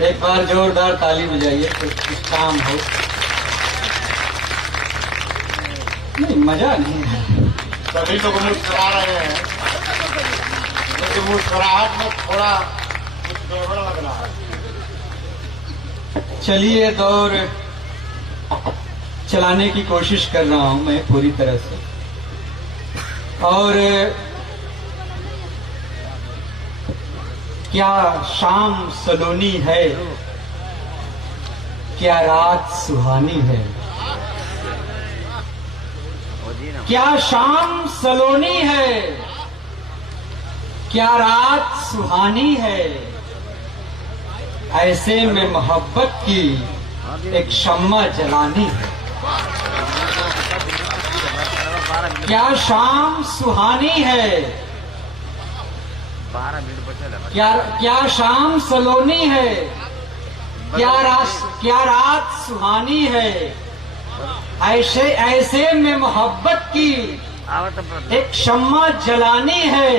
एक बार जोरदार ताली बजाइए तो कुछ काम हो। नहीं, मजा नहीं है। सभी लोग मुस्कुरा रहे हैं, लेकिन मुस्कुराहट में थोड़ा कुछ गड़बड़ लग रहा है। चलिए, दौर चलाने की कोशिश कर रहा हूं मैं पूरी तरह से। और क्या शाम सलोनी है, क्या रात सुहानी है। क्या शाम सलोनी है, क्या रात सुहानी है। ऐसे में मोहब्बत की एक शम्मा जलानी है। क्या शाम सुहानी है, क्या शाम सलोनी है, क्या रात सुहानी है। ऐसे में मोहब्बत की एक शम्मा जलानी है।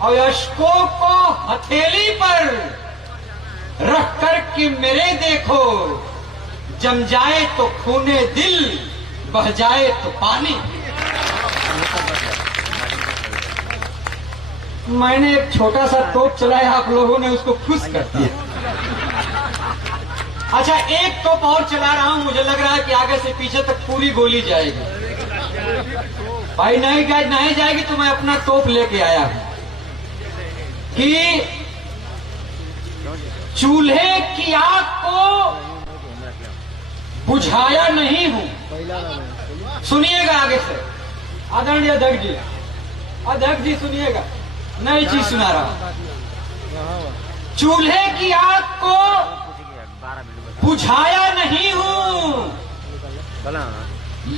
और अश्कों को हथेली पर रख कर के मेरे देखो, जम जाए तो खूने दिल, बह जाए तो पानी। मैंने एक छोटा सा तोप चलाया, आप लोगों ने उसको खुश कर दिया। अच्छा, एक तोप और चला रहा हूं, मुझे लग रहा है कि आगे से पीछे तक पूरी गोली जाएगी। भाई नहीं जाएगी तो मैं अपना तोप लेके आया हूं कि चूल्हे की आग को बुझाया नहीं हूं। सुनिएगा आगे से, आदरणीय अध्यक्ष जी सुनिएगा, नई चीज सुना रहा। चूल्हे की आग को बुझाया नहीं हूं,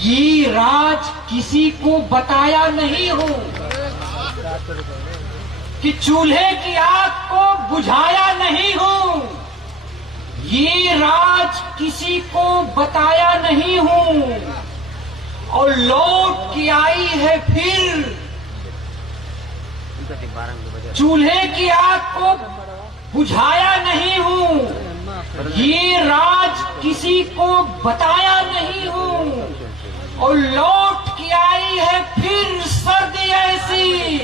ये राज किसी को बताया नहीं हूं। कि चूल्हे की आग को बुझाया नहीं हूं, ये राज किसी को बताया नहीं हूं। और लौट के आई है फिर, चूल्हे की आग को बुझाया नहीं हूं, ये राज किसी को बताया नहीं हूं। और लौट के आई है फिर सर्दी ऐसी,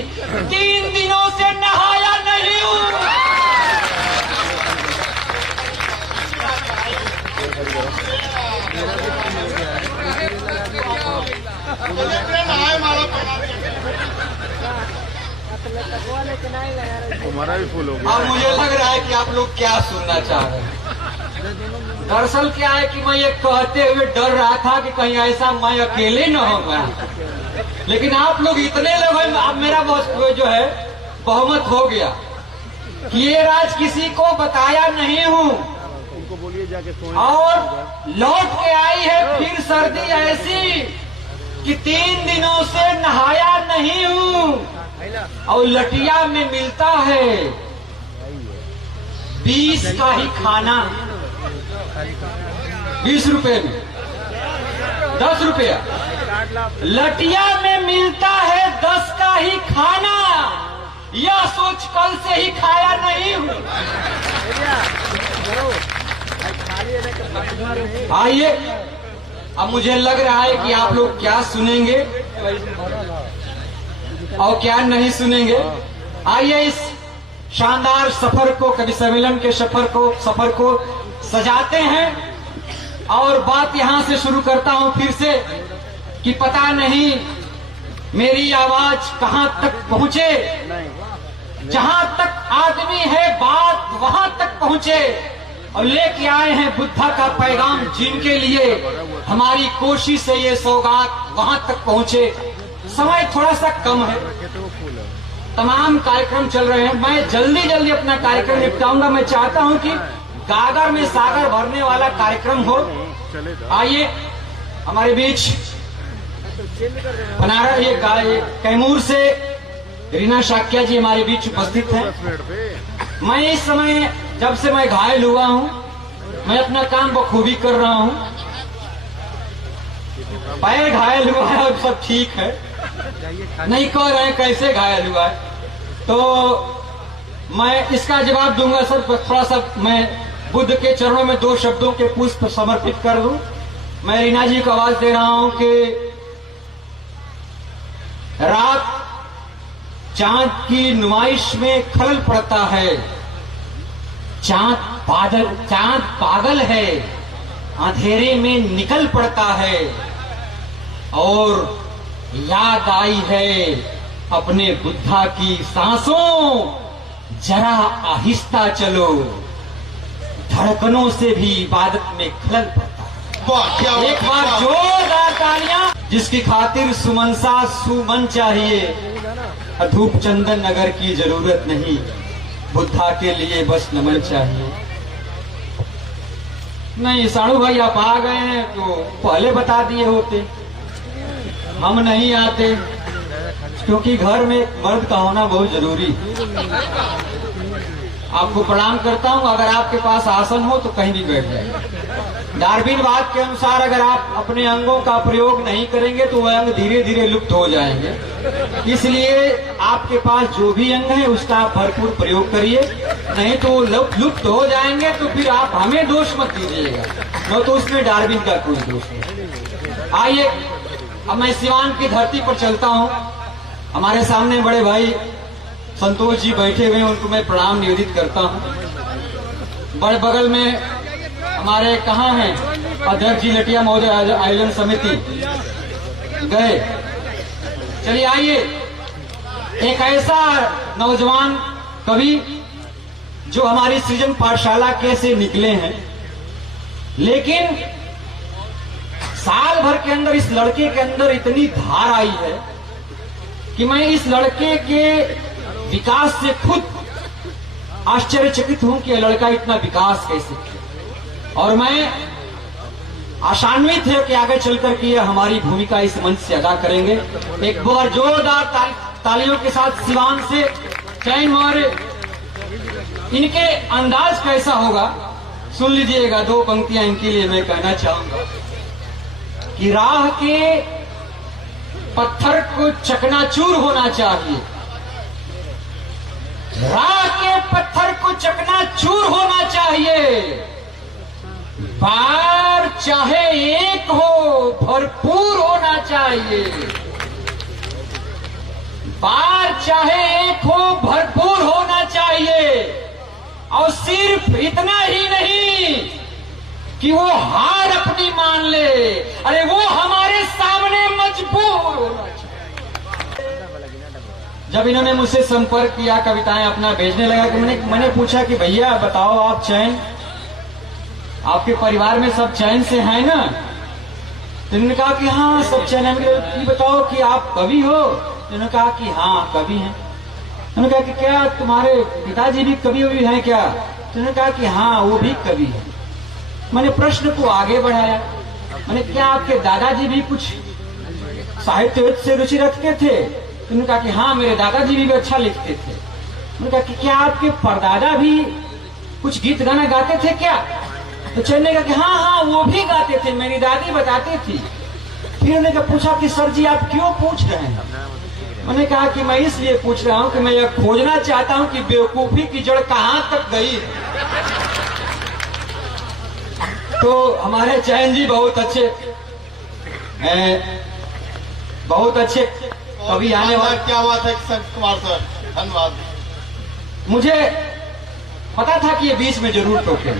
3 दिनों से नहाया नहीं हूं। हमारा भी फूल हो गया। अब मुझे लग रहा है कि आप लोग क्या सुनना चाह रहे हैं। दरअसल क्या है कि मैं ये कहते हुए डर रहा था कि कहीं ऐसा मैं अकेले न हो गया, लेकिन आप लोग इतने लोग हैं, अब मेरा जो है बहुमत हो गया कि ये राज किसी को बताया नहीं हूं। उनको बोलिए जाके सोने। और लौट के आई है फिर सर्दी ऐसी कि 3 दिनों से नहाया नहीं हूं। और लटिया में मिलता है 20 का ही खाना, 20 रुपए में 10 रुपया। लटिया में मिलता है 10 का ही खाना, यह सोच कल से ही खाया नहीं हूं। आइए, अब मुझे लग रहा है कि आप लोग क्या सुनेंगे और क्या नहीं सुनेंगे। आइए इस शानदार सफर को, कवि सम्मेलन के सफर को सजाते हैं। और बात यहां से शुरू करता हूं फिर से कि पता नहीं मेरी आवाज कहां तक पहुंचे। जहां तक आदमी है बात वहां तक पहुंचे। और लेके आए हैं बुद्धा का पैगाम, जिनके लिए हमारी कोशिश से ये सौगात वहां तक पहुंचे। समय थोड़ा सा कम है, तमाम कार्यक्रम चल रहे हैं, मैं जल्दी अपना कार्यक्रम निपटाऊंगा। मैं चाहता हूं कि गागर में सागर भरने वाला कार्यक्रम हो। आइए हमारे बीच बनारस ये कैमूर से रीना शाक्या जी हमारे बीच उपस्थित हैं। मैं इस समय जब से मैं घायल हुआ हूं, मैं अपना काम बखूबी कर रहा हूं। पैर घायल हुआ है और सब ठीक है, नहीं कह रहे हैं कैसे घायल हुआ है, तो मैं इसका जवाब दूंगा सर। थोड़ा सा मैं बुद्ध के चरणों में 2 शब्दों के पुष्प समर्पित कर दूं। मैं रीना जी को आवाज दे रहा हूं कि रात चांद की नुमाइश में खलल पड़ता है, चांद पागल है, अंधेरे में निकल पड़ता है, और याद आई है अपने बुद्धा की सांसों, जरा आहिस्ता चलो, धड़कनों से भी इबादत में खलल पड़ता है। वाह, क्या बात है, एक बार जोरदार तालियां। जिसकी खातिर सुमनसा सुमन चाहिए, धूप चंदन नगर की जरूरत नहीं, बुद्धा के लिए बस नमन चाहिए। नहीं साड़ू भाई आप आ गए हैं तो पहले बता दिए होते, हम नहीं आते, क्योंकि घर में एक मर्द का होना बहुत जरूरी। आपको प्रणाम करता हूं। अगर आपके पास आसन हो तो कहीं भी बैठ जाए। डार्विनवाद के अनुसार अगर आप अपने अंगों का प्रयोग नहीं करेंगे तो वह अंग धीरे धीरे लुप्त हो जाएंगे, इसलिए आपके पास जो भी अंग है उसका आप भरपूर प्रयोग करिए, नहीं तो लुप्त हो जाएंगे तो फिर आप हमें दोष मत दीजिएगा, न तो उसमें डार्विन का कोई दोष नहीं। आइए अब मैं सिवान की धरती पर चलता हूं। हमारे सामने बड़े भाई संतोष जी बैठे हुए हैं, उनको मैं प्रणाम निवेदित करता हूं। बड़े बगल में हमारे कहाँ हैं अध्यक्ष जी लटिया महोदय आयोजन समिति गए। चलिए आइए, एक ऐसा नौजवान कवि जो हमारी सृजन पाठशाला के से निकले हैं, लेकिन साल भर के अंदर इस लड़के के अंदर इतनी धार आई है कि मैं इस लड़के के विकास से खुद आश्चर्यचकित हूं कि यह लड़का इतना विकास कैसे किया, और मैं आशान्वित है कि आगे चलकर के यह हमारी भूमिका इस मंच से अदा करेंगे। एक बार जोरदार तालियों के साथ सिवान से चैन मारे। इनके अंदाज कैसा होगा सुन लीजिएगा, 2 पंक्तियां इनके लिए मैं कहना चाहूंगा कि राह के पत्थर को चकनाचूर होना चाहिए, राह के पत्थर को चकनाचूर होना चाहिए, बार चाहे एक हो भरपूर होना चाहिए, बार चाहे एक हो भरपूर होना चाहिए, और सिर्फ इतना ही नहीं कि वो हार अपनी मान ले, अरे वो हमारे सामने मजबूर होना चाहिए। जब इन्होंने मुझसे संपर्क किया, कविताएं अपना भेजने लगा, कि मैंने पूछा कि भैया बताओ आप चैन, आपके परिवार में सब चैन से हैं ना? तो इन्होंने कहा कि हाँ सब चैन है। ये बताओ कि आप कवि हो? इन्होंने कहा कि हाँ कवि हैं। उन्होंने कहा कि क्या तुम्हारे पिताजी भी कवि हैं क्या? तो उन्होंने कहा कि हाँ वो भी कवि है। मैंने प्रश्न को आगे बढ़ाया, मैंने क्या आपके दादाजी भी कुछ साहित्य से रुचि रखते थे? तो उन्होंने कहा कि हाँ मेरे दादाजी भी अच्छा लिखते थे। उन्होंने कहा कि क्या आपके परदादा भी कुछ गीत गाना गाते थे क्या? तो चैन ने कहा कि हाँ हाँ वो भी गाते थे, मेरी दादी बताती थी। फिर उन्होंने पूछा कि सर जी आप क्यों पूछ रहे हैं? मैंने कहा कि मैं इसलिए पूछ रहा हूं कि मैं यह खोजना चाहता हूं कि बेवकूफी की जड़ कहां तक गई। तो हमारे चैन जी बहुत अच्छे कवि आने वाले। क्या बात है संत कुमार सर, धन्यवाद। मुझे पता था कि ये बीच में जरूर टोके।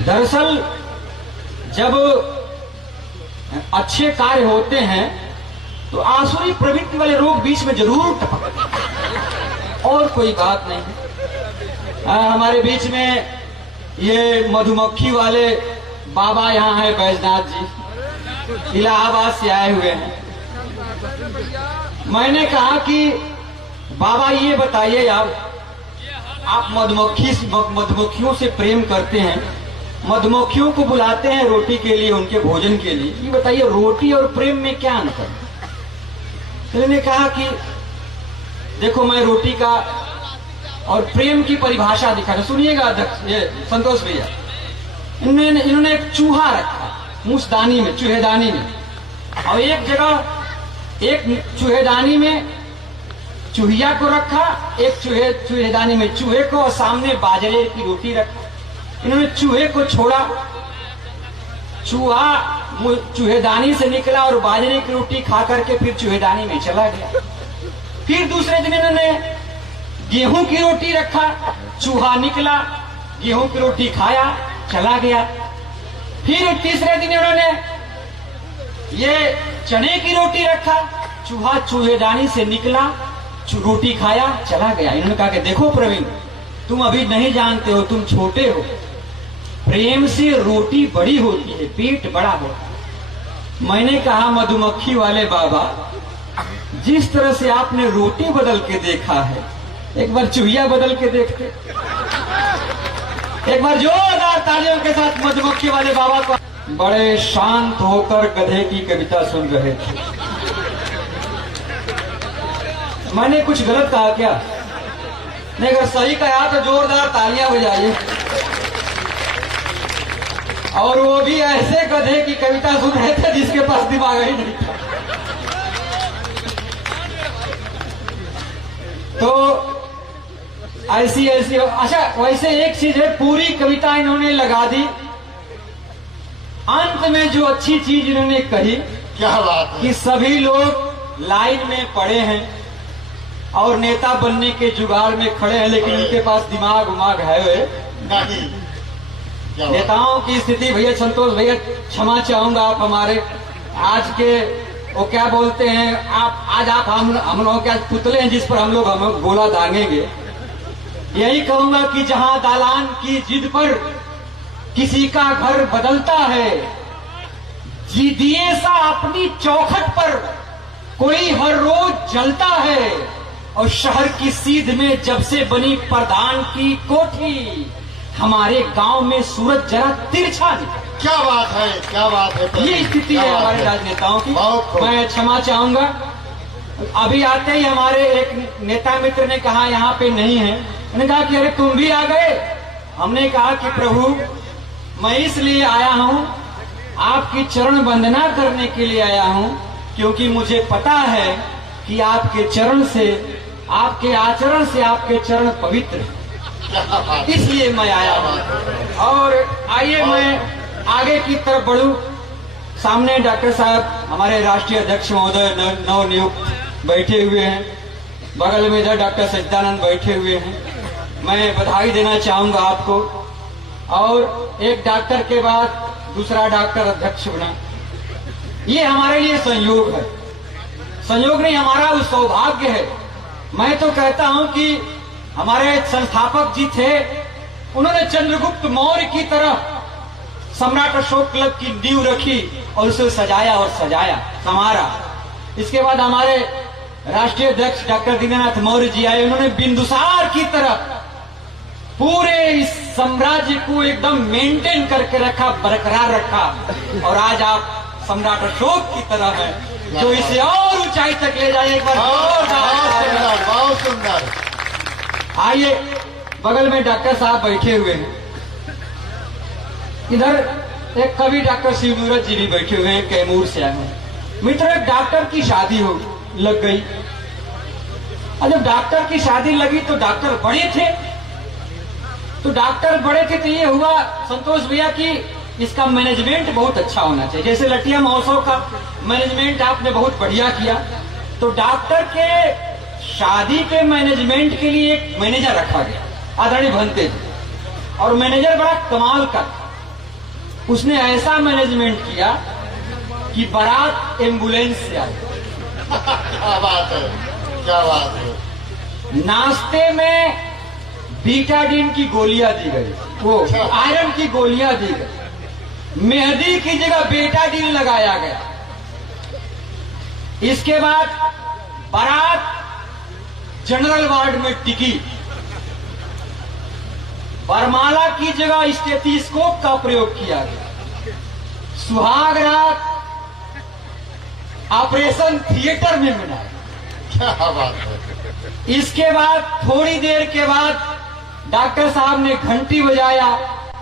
दरअसल जब अच्छे कार्य होते हैं तो आसुरी प्रवृत्ति वाले लोग बीच में जरूर टपकते हैं, और कोई बात नहीं। हमारे बीच में ये मधुमक्खी वाले बाबा यहाँ है, बैजनाथ जी इलाहाबाद से आए हुए हैं। मैंने कहा कि बाबा ये बताइए यार, आप मधुमक्खियों से प्रेम करते हैं, मधुमक्खियों को बुलाते हैं रोटी के लिए, उनके भोजन के लिए, ये बताइए रोटी और प्रेम में क्या अंतर है? तो मैंने कहा कि देखो मैं रोटी का और प्रेम की परिभाषा दिखा रहा, सुनिएगा अध्यक्ष ये संतोष भैया। इन्होंने एक चूहा रखा मूसदानी में, चूहेदानी में, और एक जगह एक चूहेदानी में चूहिया को रखा, एक चूहेदानी में चूहे को, और सामने बाजरे की रोटी रखा। इन्होंने चूहे को छोड़ा, चूहा चूहेदानी से निकला और बाजरे की रोटी खा करके फिर चूहेदानी में चला गया। फिर दूसरे दिन इन्होंने गेहूं की रोटी रखा, चूहा निकला, गेहूं की रोटी खाया, चला गया। फिर तीसरे दिन इन्होंने ये चने की रोटी रखा, चूहा चूहेदानी से निकला, रोटी खाया, चला गया। इन्होंने कहा कि देखो प्रवीण, तुम अभी नहीं जानते हो, तुम छोटे हो, प्रेम से रोटी बड़ी होती है, पेट बड़ा होता है। मैंने कहा मधुमक्खी वाले बाबा, जिस तरह से आपने रोटी बदल के देखा है, एक बार चूहिया बदल के देखते। एक बार जोरदार तालियों के साथ मधुमक्खी वाले बाबा को। बड़े शांत होकर गधे की कविता सुन रहे थे। मैंने कुछ गलत कहा क्या? नहीं, अगर सही कहा तो जोरदार तालियां बजाइए। और वो भी ऐसे गधे की कविता सुन रहे थे जिसके पास दिमाग ही नहीं था। तो ऐसी अच्छा, वैसे एक चीज है, पूरी कविता इन्होंने लगा दी, अंत में जो अच्छी चीज इन्होंने कही, क्या बात है, कि सभी लोग लाइन में पड़े हैं और नेता बनने के जुगाड़ में खड़े हैं, लेकिन उनके पास दिमाग उमाग है नहीं। क्या बात? नेताओं की स्थिति, भैया संतोष भैया क्षमा चाहूंगा, आप हमारे आज के वो क्या बोलते हैं, आज आप हम लोगों के पुतले हैं जिस पर हम लोग गोला दागेंगे। यही कहूंगा कि जहां दालान की जिद पर किसी का घर बदलता है, जिदिए सा अपनी चौखट पर कोई हर रोज जलता है, और शहर की सीध में जब से बनी प्रधान की कोठी, हमारे गांव में सूरज जरा तिरछा निकला। क्या बात है, क्या बात है, ये स्थिति है हमारे राजनेताओं की। बहुत मैं क्षमा चाहूंगा। अभी आते ही हमारे एक नेता मित्र ने कहा यहाँ पे नहीं है, उन्होंने कहा कि अरे तुम भी आ गए। हमने कहा कि प्रभु, मैं इसलिए आया हूँ, आपकी चरण वंदना करने के लिए आया हूँ, क्योंकि मुझे पता है कि आपके चरण से, आपके आचरण से आपके चरण पवित्र हैं, इसलिए मैं आया हूँ। और आइए मैं आगे की तरफ बढ़ूं। सामने डॉक्टर साहब हमारे राष्ट्रीय अध्यक्ष महोदय नवनियुक्त बैठे हुए हैं, बगल में इधर डॉक्टर सच्चिदानंद बैठे हुए हैं। मैं बधाई देना चाहूंगा आपको। और एक डॉक्टर के बाद दूसरा डॉक्टर अध्यक्ष बना, ये हमारे लिए संयोग है, संयोग नहीं, हमारा वो सौभाग्य है। मैं तो कहता हूं कि हमारे संस्थापक जी थे, उन्होंने चंद्रगुप्त मौर्य की तरह सम्राट अशोक क्लब की नींव रखी और उसे सजाया और सजाया, संवारा। इसके बाद हमारे राष्ट्रीय अध्यक्ष डॉक्टर दीनानाथ मौर्य जी आए, उन्होंने बिंदुसार की तरह पूरे इस साम्राज्य को एकदम मेंटेन करके रखा, बरकरार रखा, और आज आप सम्राट अशोक की तरह है जो इसे और ऊंचाई तक ले जाए। एक बार बहुत सुंदर। आइए, बगल में डॉक्टर साहब बैठे हुए हैं, इधर एक कवि डॉक्टर शिवनूरत जी भी बैठे हुए हैं, कैमूर से आए हैं। मित्र, एक डॉक्टर की शादी हो लग गई, और जब डॉक्टर की शादी लगी तो डॉक्टर बड़े थे, तो ये हुआ संतोष भैया कि इसका मैनेजमेंट बहुत अच्छा होना चाहिए। जैसे लटिया महोत्सव का मैनेजमेंट आपने बहुत बढ़िया किया, तो डॉक्टर के शादी के मैनेजमेंट के लिए एक मैनेजर रखा गया, आदरणीय भंते जी, और मैनेजर बड़ा कमाल का था। उसने ऐसा मैनेजमेंट किया कि बारात एम्बुलेंस से आई। क्या बात है, क्या बात है। नाश्ते में बीटाडीन की गोलियां दी गई, वो आयरन की गोलियां दी गई, मेहंदी की जगह बेटाडीन लगाया गया। इसके बाद बारात जनरल वार्ड में टिकी, बरमाला की जगह स्टेथोस्कोप का प्रयोग किया गया। सुहाग रात ऑपरेशन थिएटर में मनाया। क्या बात है। इसके बाद थोड़ी देर के बाद डॉक्टर साहब ने घंटी बजाया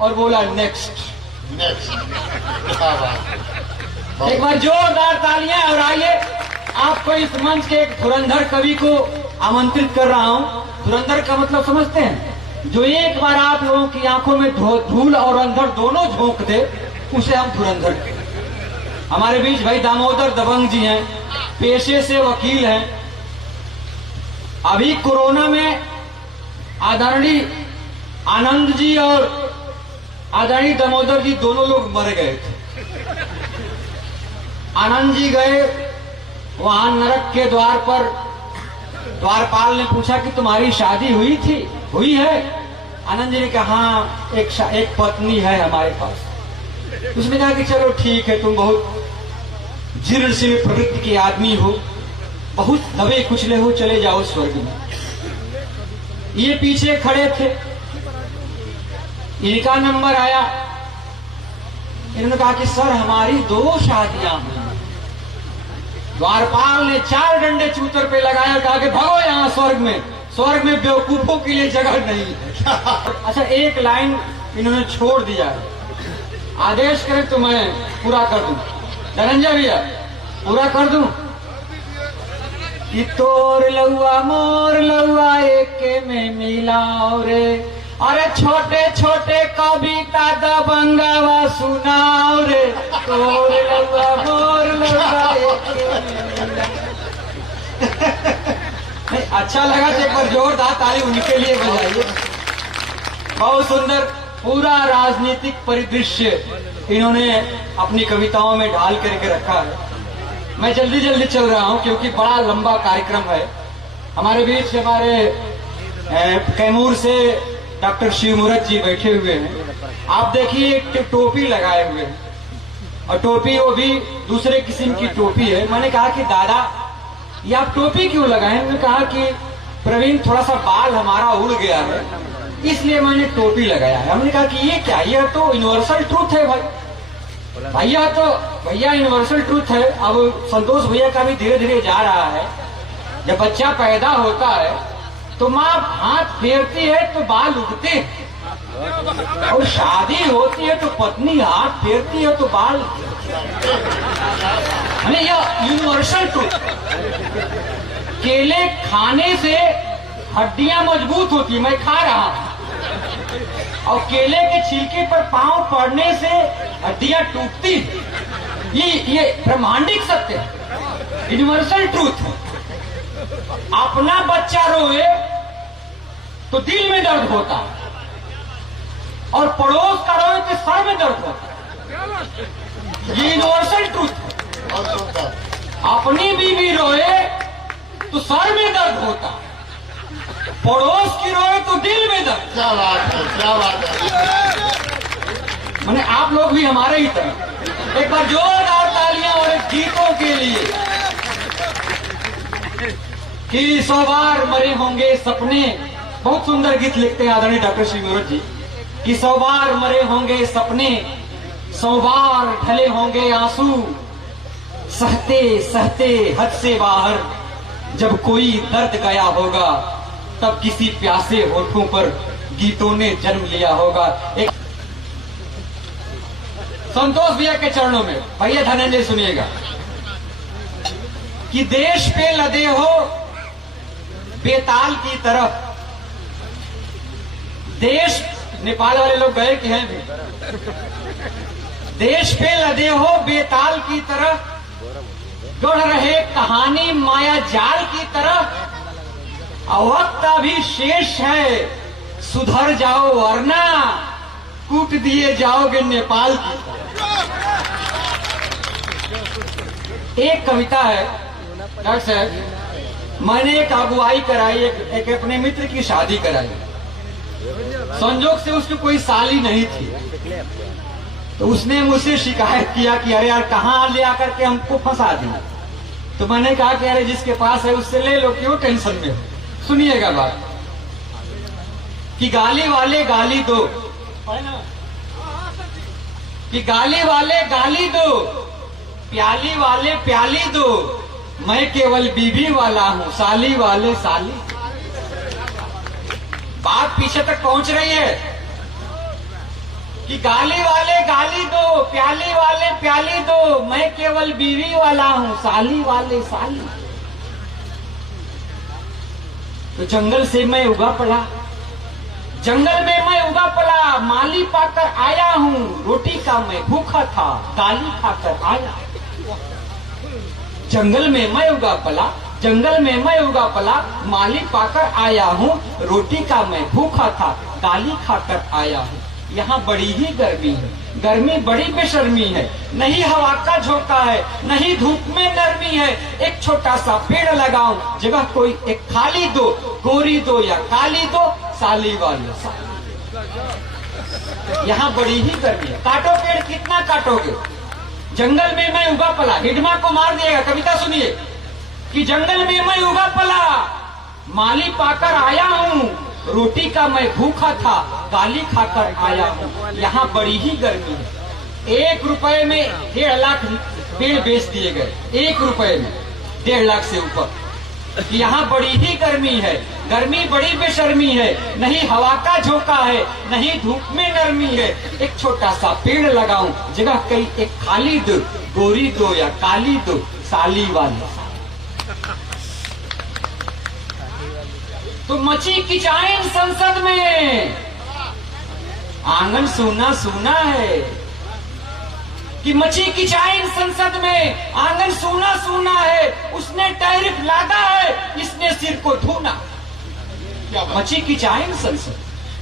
और बोला नेक्स्ट। क्या बात है। एक बार जोरदार तालियां। और आइए आपको इस मंच के एक धुरंधर कवि को आमंत्रित कर रहा हूं। धुरंधर का मतलब समझते हैं? जो एक बार आप लोगों की आंखों में धूल और अंधर दोनों झोंक दे, उसे हम धुरंधर कहते हैं। हमारे बीच भाई दामोदर दबंग जी हैं, पेशे से वकील हैं। अभी कोरोना में आदरणीय आनंद जी और आदरणीय दामोदर जी दोनों लोग मर गए थे। आनंद जी गए वहां नरक के द्वार पर, द्वारपाल ने पूछा कि तुम्हारी शादी हुई थी? हुई है। आनंद जी ने कहा हाँ, एक पत्नी है हमारे पास। उसने कहा कि चलो ठीक है, तुम बहुत जीर्ण सी प्रवृत्ति के आदमी हो, बहुत दबे कुचले हो, चले जाओ स्वर्ग में। ये पीछे खड़े थे, इनका नंबर आया। इन्होंने कहा कि सर हमारी 2 शादियां हुई। द्वारपाल ने 4 डंडे चूतर पे लगाया, कहा कि भागो यहां स्वर्ग में बेवकूफों के लिए जगह नहीं है। अच्छा, एक लाइन इन्होंने छोड़ दिया है, आदेश करें तो मैं पूरा कर दूं। धनंजय भैया पूरा कर दूं कि तोर लौआ मोर लौआ एक में मिलाओ रे, अरे छोटे छोटे कविता दबंगवा सुनाओ रे, तोर लौआ मोर लौआ एक में मिलाओ। नहीं, अच्छा लगा तो एक बार जोरदार ताली उनके लिए बजाइए। बहुत सुंदर पूरा राजनीतिक परिदृश्य इन्होंने अपनी कविताओं में ढाल करके रखा है। मैं जल्दी जल्दी चल रहा हूं क्योंकि बड़ा लंबा कार्यक्रम है। हमारे बीच हमारे कैमूर से डॉक्टर शिवमूर्त जी बैठे हुए हैं। आप देखिए एक टोपी लगाए हुए हैं, और टोपी वो भी दूसरे किस्म की टोपी है। मैंने कहा कि दादा ये आप टोपी क्यों लगाए? उन्होंने कहा कि प्रवीण थोड़ा सा बाल हमारा उड़ गया है, इसलिए मैंने टोपी लगाया है। हमने कहा कि ये क्या, यह तो यूनिवर्सल ट्रूथ है भाई। भैया यूनिवर्सल ट्रूथ है। अब संतोष भैया का भी धीरे धीरे जा रहा है। जब बच्चा पैदा होता है तो माँ हाथ फेरती है तो बाल उगते हैं, और शादी होती है तो पत्नी हाथ फेरती है तो बाल। यह यूनिवर्सल ट्रूथ। केले खाने से हड्डियां मजबूत होती, मैं खा रहा हूं, और केले के छिलके पर पांव पड़ने से हड्डियां टूटती। ये ब्रह्मांडिक सत्य है, यूनिवर्सल ट्रूथ है। अपना बच्चा रोए तो दिल में दर्द होता, और पड़ोस का रोए तो सर में दर्द होता। ये यूनिवर्सल ट्रूथ है। अपनी बीवी रोए तो सर में दर्द होता, पड़ोस की रोए तो दिल में दर्द। क्या बात है, क्या बात है। मैंने आप लोग भी हमारे ही तरह एक बार जोरदार तालियां और एक गीतों के लिए कि 100 बार मरे होंगे सपने। बहुत सुंदर गीत लिखते हैं आदरणीय डॉक्टर शिवमूर्त जी कि 100 बार मरे होंगे सपने, 100 बार ढले होंगे आंसू, सहते सहते हद से बाहर जब कोई दर्द गया होगा, तब किसी प्यासे होठों पर गीतों ने जन्म लिया होगा। एक संतोष भैया के चरणों में भैया धनंजय सुनिएगा कि देश पे लदे हो बेताल की तरफ। देश, नेपाल वाले लोग गए कि हैं भी? देश पे लदे हो बेताल की तरफ, गढ़ रहे कहानी माया जाल की तरफ। वक्त अभी शेष है, सुधर जाओ वरना कूट दिए जाओगे नेपाल की। एक कविता है डॉक्टर साहब, मैंने एक अगुवाई कराई, एक अपने मित्र की शादी कराई। संजोग से उसकी कोई साली नहीं थी, तो उसने मुझसे शिकायत किया कि अरे यार कहाँ ले आकर के हमको फंसा दिया। तो मैंने कहा कि अरे जिसके पास है उससे ले लो, क्यों टेंशन में हो। सुनिएगा बात कि गाली वाले गाली दो, कि गाली वाले गाली दो, प्याली वाले प्याली दो, मैं केवल बीबी वाला हूं, साली वाले साली। बात पीछे तक पहुंच रही है कि गाली वाले गाली दो, प्याली वाले प्याली दो, मैं केवल बीवी वाला हूं, साली वाले साली। तो जंगल से मैं उगा पड़ा, जंगल में मैं उगा पड़ा, माली पाकर आया हूँ, रोटी का मैं भूखा था, गाली खाकर आया। जंगल में मैं उगा पला, जंगल में मैं उगा पला, माली पाकर आया हूँ, रोटी का मैं भूखा था, गाली खाकर आया हूँ। यहाँ बड़ी ही गर्मी है, गर्मी बड़ी बेशर्मी है, नहीं हवा का झोंका है, नहीं धूप में नरमी है। एक छोटा सा पेड़ लगाऊं, जगह कोई एक खाली दो, गोरी दो या काली दो, साली वाली साली। यहाँ बड़ी ही गर्मी है, काटो पेड़, कितना काटोगे। जंगल में मैं उगा पला, हिडमा को मार दिएगा। कविता सुनिए कि जंगल में मैं उगा पला, माली पाकर आया हूँ, रोटी का मैं भूखा था, गाली खाकर आया हूँ। यहाँ बड़ी ही गर्मी है। 1 रुपए में 1.5 लाख पेड़ बेच दिए गए, 1 रुपए में 1.5 लाख से ऊपर। यहाँ बड़ी ही गर्मी है, गर्मी बड़ी बेशर्मी है, नहीं हवा का झोंका है, नहीं धूप में नरमी है। एक छोटा सा पेड़ लगाऊं, जगह कई एक खाली दो, गोरी दो या काली दो, साली वाली। तो मची किचाइन संसद में, आंगन सूना सूना है कि मची किचाइन संसद में, आंगन सूना सूना है, उसने टैरिफ लादा है, इसने सिर को धोना। मची किचाइन संसद,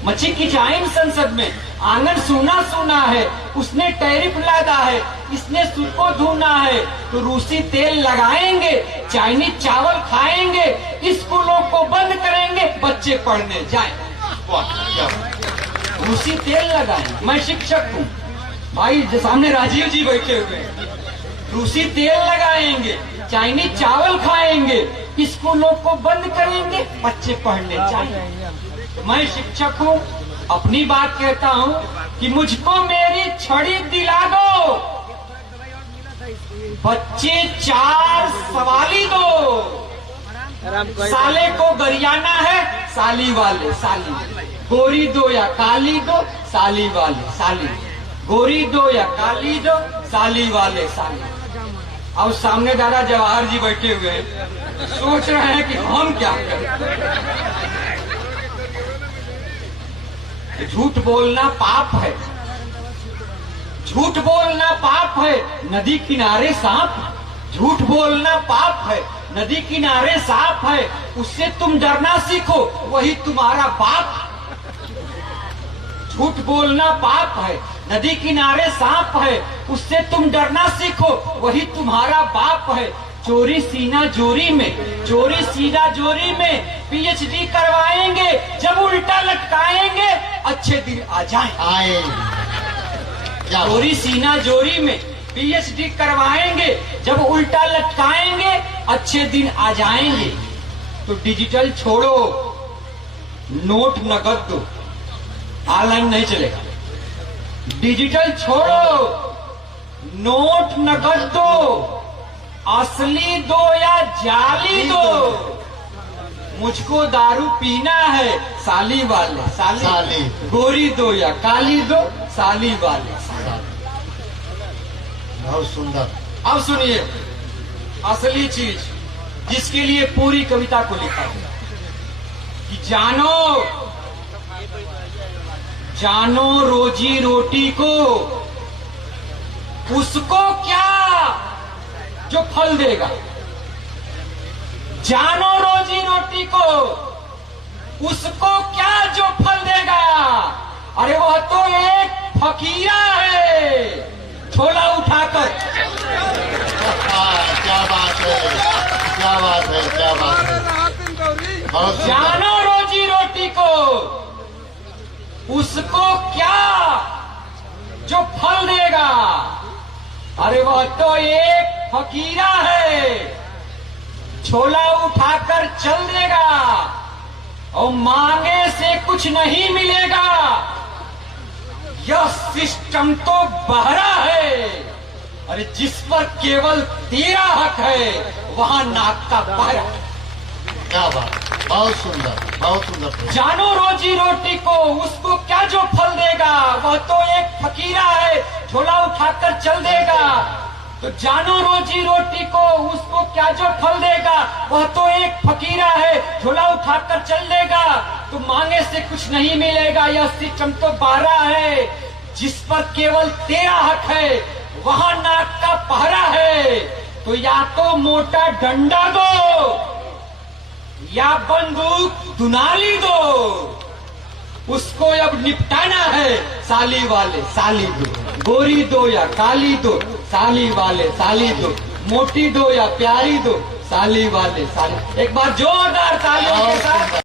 मची किचाइन संसद में, आंगन सूना सूना है, उसने टैरिफ लादा है, इसने सिर को धोना है। तो रूसी तेल लगाएंगे, चाइनीज चावल खाएंगे, स्कूलों को बंद करेंगे, बच्चे पढ़ने जाएं। रूसी तेल लगाएंगे। मैं शिक्षक हूँ भाई, जो सामने राजीव जी बैठे हुए हैं, रूसी तेल लगाएंगे, चाइनीज चावल खाएंगे, स्कूलों को बंद करेंगे, बच्चे पढ़ने जाएंगे। मैं शिक्षक हूँ, अपनी बात कहता हूँ कि मुझको मेरी छड़ी दिला दो, बच्चे 4 सवाली दो, साले को गरियाना है, साली वाले साली, गोरी दो या काली दो, साली वाले साली, गोरी दो या काली दो, साली वाले साली। अब सामने दादा जवाहर जी बैठे हुए हैं, सोच रहे हैं कि हम क्या करें। झूठ बोलना पाप है, झूठ बोलना पाप है, नदी किनारे सांप। झूठ बोलना पाप है, नदी किनारे सांप है, उससे तुम डरना सीखो, वही तुम्हारा बाप। झूठ बोलना पाप है, नदी किनारे सांप है, उससे तुम डरना सीखो, वही तुम्हारा बाप है। चोरी सीना जोरी में, चोरी सीना जोरी में पीएचडी करवाएंगे, जब उल्टा लटकाएंगे, अच्छे दिन आ जाए। चोरी सीना जोरी में पीएचडी करवाएंगे, जब उल्टा लटकाएंगे, अच्छे दिन आ जाएंगे। तो डिजिटल छोड़ो, नोट नगद दो, ऑनलाइन नहीं चलेगा। डिजिटल छोड़ो, नोट नगद दो, असली दो या जाली दो। मुझको दारू पीना है, साली वाले साली, गोरी दो या काली दो, साली वाले साली। बहुत सुंदर। अब सुनिए असली चीज, जिसके लिए पूरी कविता को लिखा है कि जानो, जानो रोजी रोटी को, उसको क्या जो फल देगा। जानो रोजी रोटी को, उसको क्या जो फल देगा। अरे वह तो एक फकीरा है, झोला उठाकर। क्या बात है, क्या बात है, क्या बात है। जानो रोजी रोटी को, उसको क्या जो फल देगा। अरे वह तो एक फकीरा है, झोला उठाकर चल देगा, और मांगे से कुछ नहीं मिलेगा। यह सिस्टम तो बहरा है, अरे जिस पर केवल तेरा हक है, वहां नाक का पहरा। क्या बात, बहुत सुंदर, बहुत सुंदर। जानो रोजी रोटी को, उसको क्या जो फल देगा। वह तो एक फकीरा है, झोला उठाकर चल देगा। तो जानो रोजी रोटी को उसको क्या जो फल देगा, वह तो एक फकीरा है, झोला उठाकर चल देगा। तो मांगे से कुछ नहीं मिलेगा, यह सिस्टम तो 12 है। जिस पर केवल तेरा हक है, वहां नाक का पहरा है। तो या तो मोटा डंडा दो या बंदूक दुनाली दो, उसको अब निपटाना है। साली वाले साली दो, गोरी दो या काली दो, साली वाले साली दो, मोटी दो या प्यारी दो, साली वाले साली। एक बार जोरदार तालियों के साथ